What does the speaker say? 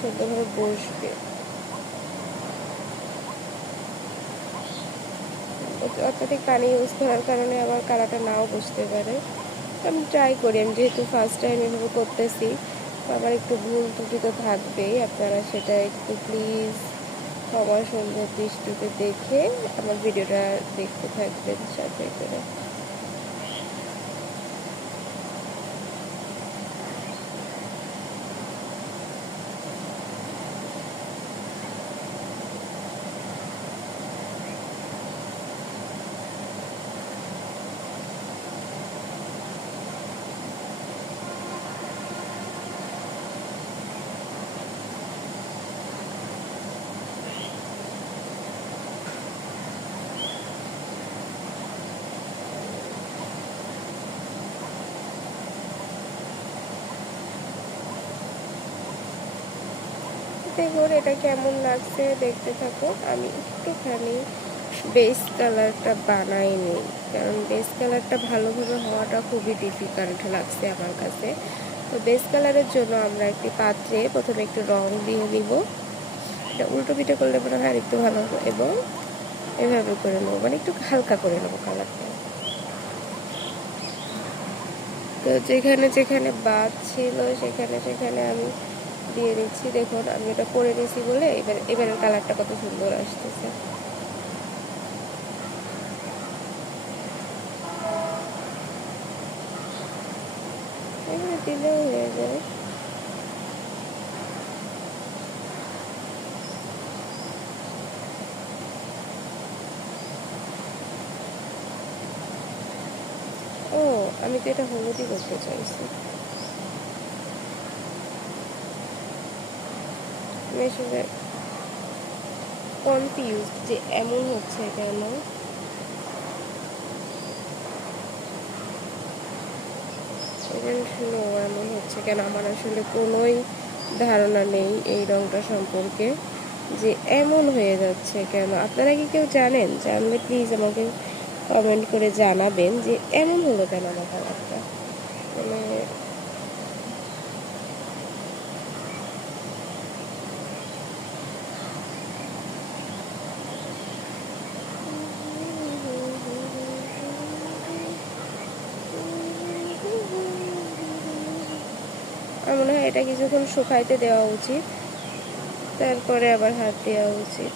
সুন্দরভাবে বসবে। অত্যাধিক পানি ইউজ করার কারণে আবার কালারটা নাও বসতে পারে। আমি ট্রাই করি, আমি যেহেতু ফার্স্ট টাইম এভাবে করতেছি, তো আমার একটু ভুল ত্রুটি তো থাকবেই। আপনারা সেটা একটু প্লিজ ক্ষমা সুন্দর দৃষ্টিতে দেখে আমার ভিডিওটা দেখতে থাকবেন সাথে করে। দেখুন এটা কেমন লাগছে, দেখতে থাকুন। আমি একটুখানি বেস কালারটা বানাই নিই, কারণ বেস কালারটা ভালোভাবে হওয়াটা খুবই ডিফিকাল্ট লাগছে আমার কাছে। তো বেস কালারের জন্য আমরা একটি পাত্রে প্রথমে একটু রং দিয়ে নিব। এটা উল্টো পিঠে করলে মনে হয় আর একটু ভালো হবে, এবং এভাবে করে নেবো, মানে একটু হালকা করে নেবো কালারটা। তো যেখানে যেখানে বাদ ছিল সেখানে সেখানে আমি দিয়ে নিচ্ছি। দেখুন আমি এটা করে নিয়েছি বলে এবারের কালারটা কত সুন্দর আসতেছে। এখানে দিলেও হয়ে যায়। ও, আমি তো এটা হলুদই করতে চাইছি। আমি আসলে কনফিউজ যে এমন হচ্ছে কেন। এমন হচ্ছে কেন, আমার আসলে কোনোই ধারণা নেই এই রংটা সম্পর্কে যে এমন হয়ে যাচ্ছে কেন। আপনারা কি কেউ জানেন? জানলে প্লিজ আমাকে কমেন্ট করে জানাবেন যে এমন হলো কেন আমার কালারটা। মানে আমার মনে হয় এটা কিছুক্ষণ শুকাইতে দেওয়া উচিত, তারপরে আবার হাত দেওয়া উচিত।